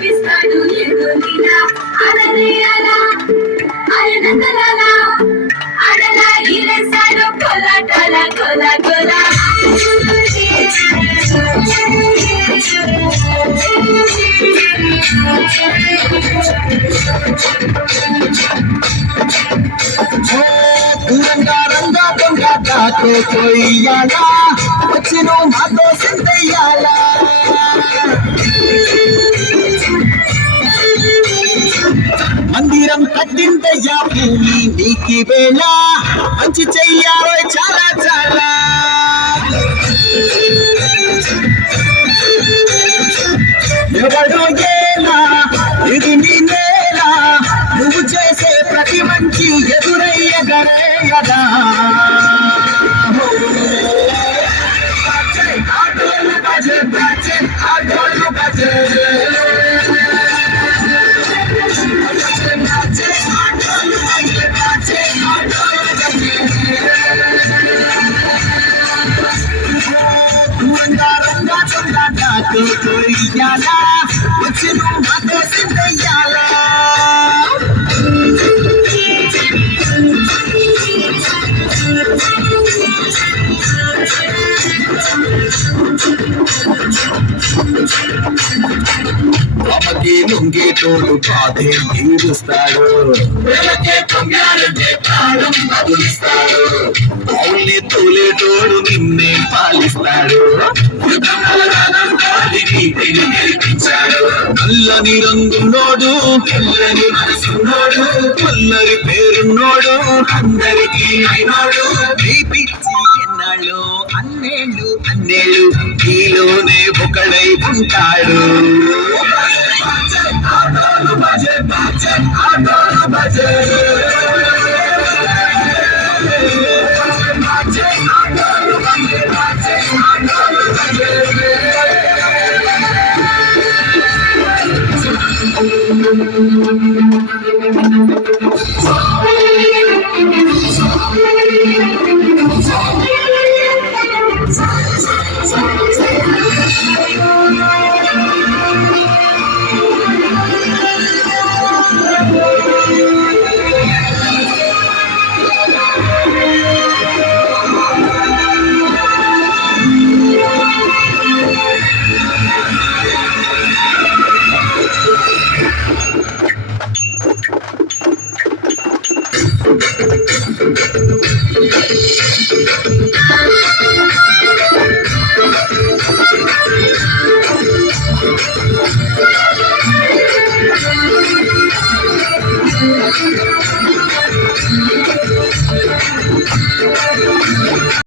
చూపిస్తాడు ఎదురీలా అలనే అలా అలనందలాల అడలా ఇలేసాడు కొలాటల కొల కొల రంగా రంగా పొంగాతో కొయ్యాలా వచ్చిన మాతో సిందయ్యాలా మందిరం కట్టిందయ్యా భూమి నీకి వేళ మంచి చెయ్యాలో చాలా చాలా ఎవడో ఏలా ఇది నీ నేల నువ్వు చేసే ప్రతి మంచి ఎదురయ్యగరే కదా వచ్చిన మాతో సిందయ్యాలా అమ్మకి లొంగి తోడు బాధే తీరుస్తాడు అవుల్ని తోలేటోడు నిన్నే పాలిస్తాడు నల్లని రంగున్నోడు తెల్లని మనసున్నోడు కొల్లరి పేరున్నోడు అందరికీ అయినాడు పిచ్చి ఎన్నాళ్ళు అన్నేళ్ళు అన్నేళ్ళు నీలోనే ఒకడై ఉంటాడు